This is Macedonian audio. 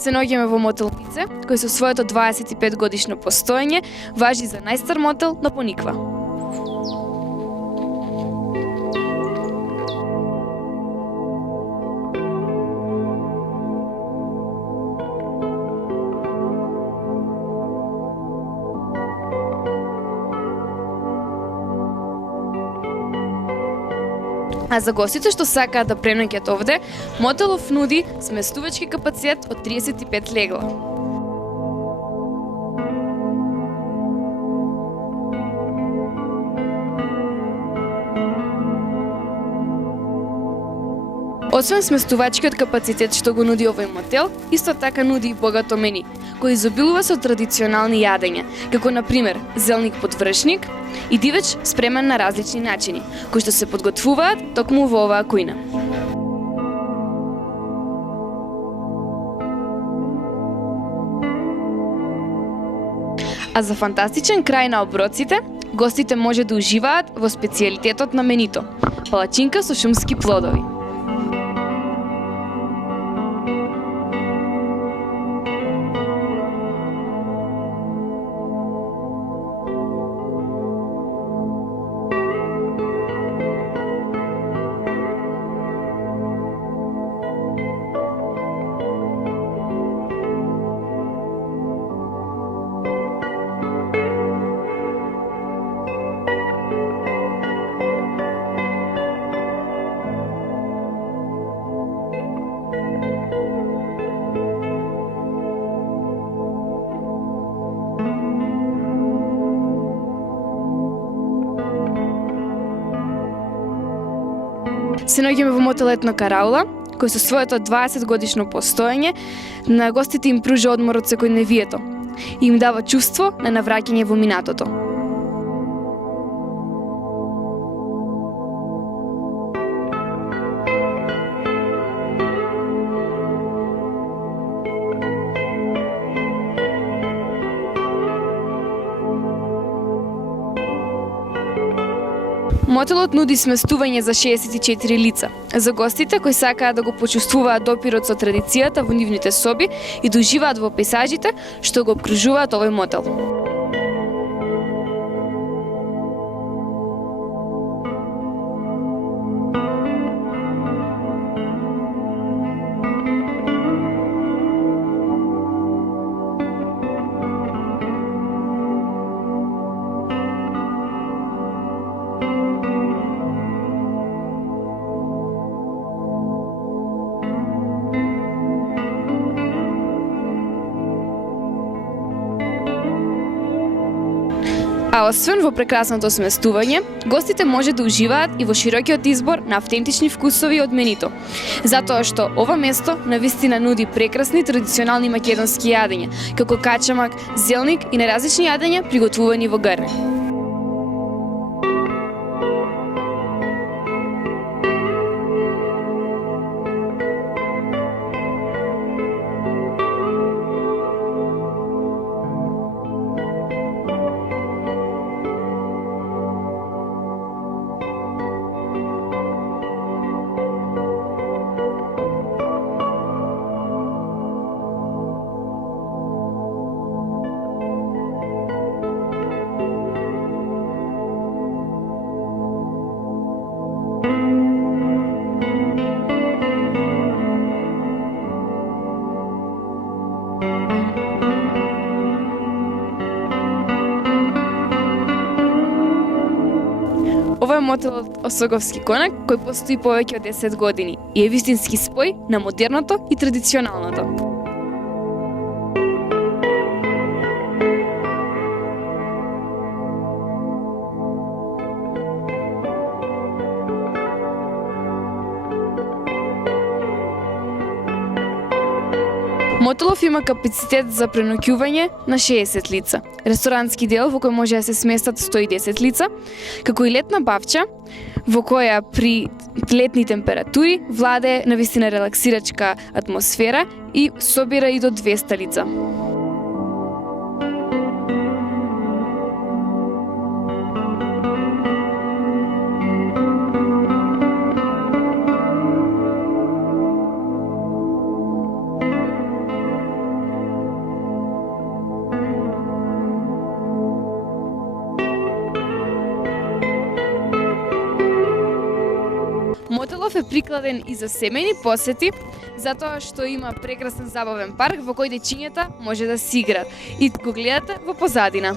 се наоѓаме во мотел Лице, кој со своето 25 годишно постоење важи за најстар мотел на Пониква. А за гостите што сакаат да преноќат овде, мотелов нуди сместувачки капацитет од 35 легла. Освен сместувачкиот капацитет што го нуди овој мотел, исто така нуди и богато мени, кој изобилува со традиционални јадења, како на пример зелник под вршник и дивеч спремен на различни начини, кои што се подготвуваат токму во оваа кујна. А за фантастичен крај на оброците, гостите може да уживаат во специјалитетот на менито – палачинка со шумски плодови. Се наоѓаме во мотел Етно Караула, кој со своето 20 годишно постоење на гостите им пружа одмор од секојдневието и им дава чувство на навраќање во минатото. Мотелот нуди сместување за 64 лица. За гостите кои сакаат да го почувствуваат допирот со традицијата во нивните соби и да уживаат во пејзажите што го опкружуваат овој мотел. А освен во прекрасното сместување, гостите може да уживаат и во широкиот избор на автентични вкусови од менито, затоа што ова место навистина нуди прекрасни традиционални македонски јадења, како качамак, зелник и неразлични јадења приготвувани во гарне. Ова е мотелот Осоговски конак, кој постои повеќе од 10 години и е вистински спој на модерното и традиционалното. Мотелов има капацитет за преноќување на 60 лица. Ресторански дел во кој може да се сместат 110 лица, како и летна бавча во која при летни температури владее навистина релаксирачка атмосфера и собира и до 200 лица. е прикладен и за семејни посети, затоа што има прекрасен забавен парк во кој дечињата може да си играат и го гледате во позадина.